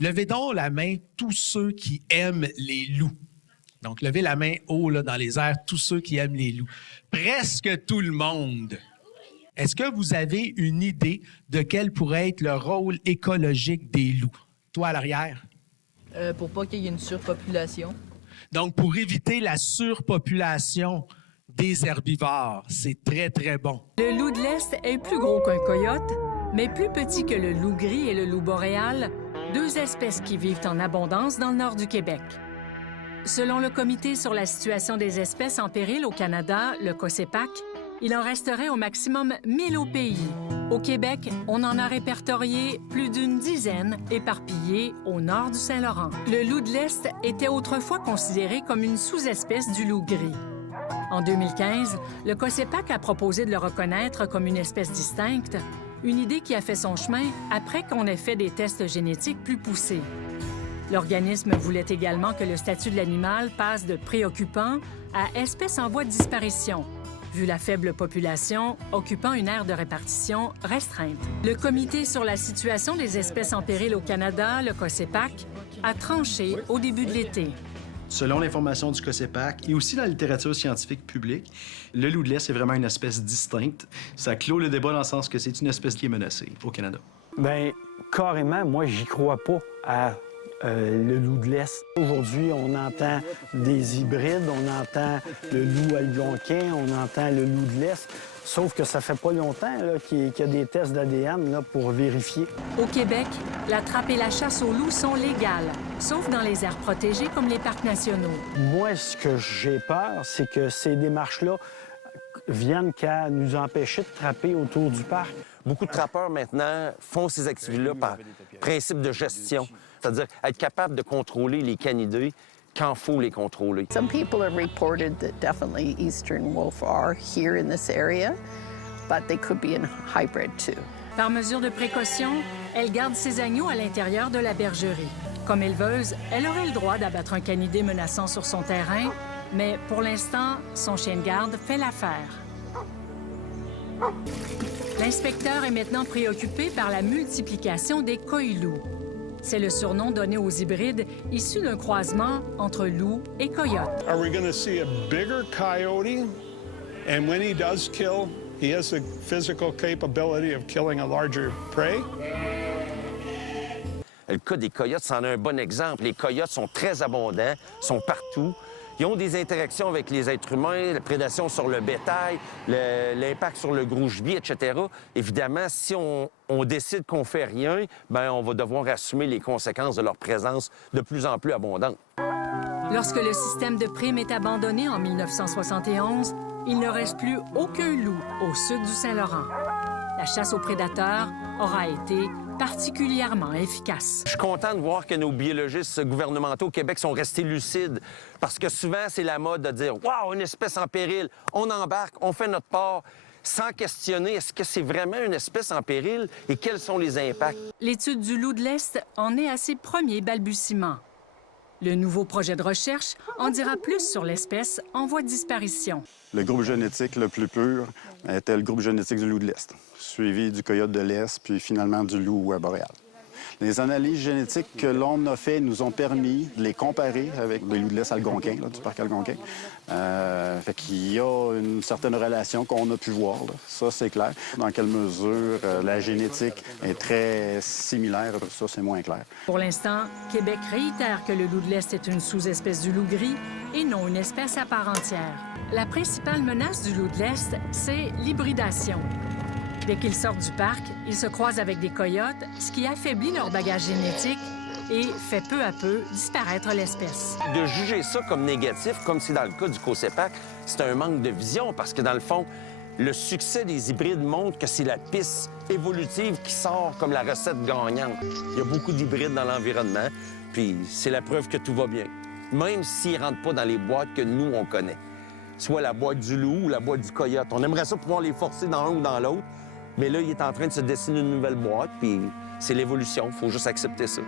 Levez donc la main tous ceux qui aiment les loups. Donc, levez la main haut là, dans les airs, tous ceux qui aiment les loups. Presque tout le monde. Est-ce que vous avez une idée de quel pourrait être le rôle écologique des loups? Toi, à l'arrière. Pour pas qu'il y ait une surpopulation. Donc, pour éviter la surpopulation des herbivores, c'est très, très bon. Le loup de l'Est est plus gros qu'un coyote, mais plus petit que le loup gris et le loup boréal, deux espèces qui vivent en abondance dans le nord du Québec. Selon le Comité sur la situation des espèces en péril au Canada, le COSEPAC, il en resterait au maximum 1000 au pays. Au Québec, on en a répertorié plus d'une dizaine éparpillées au nord du Saint-Laurent. Le loup de l'Est était autrefois considéré comme une sous-espèce du loup gris. En 2015, le COSEPAC a proposé de le reconnaître comme une espèce distincte, une idée qui a fait son chemin après qu'on ait fait des tests génétiques plus poussés. L'organisme voulait également que le statut de l'animal passe de préoccupant à espèce en voie de disparition, vu la faible population occupant une aire de répartition restreinte. Le Comité sur la situation des espèces en péril au Canada, le COSEPAC, a tranché au début de l'été. Selon l'information du COSEPAC et aussi dans la littérature scientifique publique, le loup de l'Est est vraiment une espèce distincte. Ça clôt le débat dans le sens que c'est une espèce qui est menacée au Canada. Bien, carrément, moi, j'y crois pas à le loup de l'Est. Aujourd'hui, on entend des hybrides, on entend le loup algonquin, on entend le loup de l'Est. Sauf que ça fait pas longtemps qu'il y a des tests d'ADN pour vérifier. Au Québec, la trappe et la chasse aux loups sont légales, sauf dans les aires protégées comme les parcs nationaux. Moi, ce que j'ai peur, c'est que ces démarches-là viennent qu'à nous empêcher de trapper autour du parc. Beaucoup de trappeurs, maintenant, font ces activités-là par principe de gestion, c'est-à-dire être capable de contrôler les canidés quand il faut les contrôler. Some people have reported that definitely eastern wolf are here in this area, but they could be in hybrid too. Par mesure de précaution, elle garde ses agneaux à l'intérieur de la bergerie. Comme éleveuse, elle aurait le droit d'abattre un canidé menaçant sur son terrain, mais pour l'instant, son chien de garde fait l'affaire. L'inspecteur est maintenant préoccupé par la multiplication des coïloups. C'est le surnom donné aux hybrides issus d'un croisement entre loup et coyote. Are we going to see a bigger coyote? And when he does kill, he has the physical capability of killing a larger prey? Le cas des coyotes, c'en est un bon exemple. Les coyotes sont très abondants, sont partout. Ils ont des interactions avec les êtres humains, la prédation sur le bétail, l'impact sur le gros gibier, etc. Évidemment, si on décide qu'on fait rien, bien, on va devoir assumer les conséquences de leur présence de plus en plus abondante. Lorsque le système de primes est abandonné en 1971, il ne reste plus aucun loup au sud du Saint-Laurent. La chasse aux prédateurs aura été particulièrement efficace. Je suis content de voir que nos biologistes gouvernementaux au Québec sont restés lucides parce que souvent, c'est la mode de dire « Wow, une espèce en péril! » On embarque, on fait notre part sans questionner est-ce que c'est vraiment une espèce en péril et quels sont les impacts. L'étude du loup de l'Est en est à ses premiers balbutiements. Le nouveau projet de recherche en dira plus sur l'espèce en voie de disparition. Le groupe génétique le plus pur était le groupe génétique du loup de l'Est, suivi du coyote de l'Est, puis finalement du loup boréal. Les analyses génétiques que l'on a faites nous ont permis de les comparer avec les loups de l'Est algonquins, du parc algonquin. Fait qu'il y a une certaine relation qu'on a pu voir, là. Ça, c'est clair. Dans quelle mesure la génétique est très similaire, ça, c'est moins clair. Pour l'instant, Québec réitère que le loup de l'Est est une sous-espèce du loup gris et non une espèce à part entière. La principale menace du loup de l'Est, c'est l'hybridation. Dès qu'ils sortent du parc, ils se croisent avec des coyotes, ce qui affaiblit leur bagage génétique et fait peu à peu disparaître l'espèce. De juger ça comme négatif, comme c'est dans le cas du COSEPAC, c'est un manque de vision parce que, dans le fond, le succès des hybrides montre que c'est la piste évolutive qui sort comme la recette gagnante. Il y a beaucoup d'hybrides dans l'environnement, puis c'est la preuve que tout va bien, même s'ils ne rentrent pas dans les boîtes que nous, on connaît. Soit la boîte du loup ou la boîte du coyote. On aimerait ça pouvoir les forcer dans un ou dans l'autre, mais là, il est en train de se dessiner une nouvelle boîte, puis c'est l'évolution. Il faut juste accepter ça.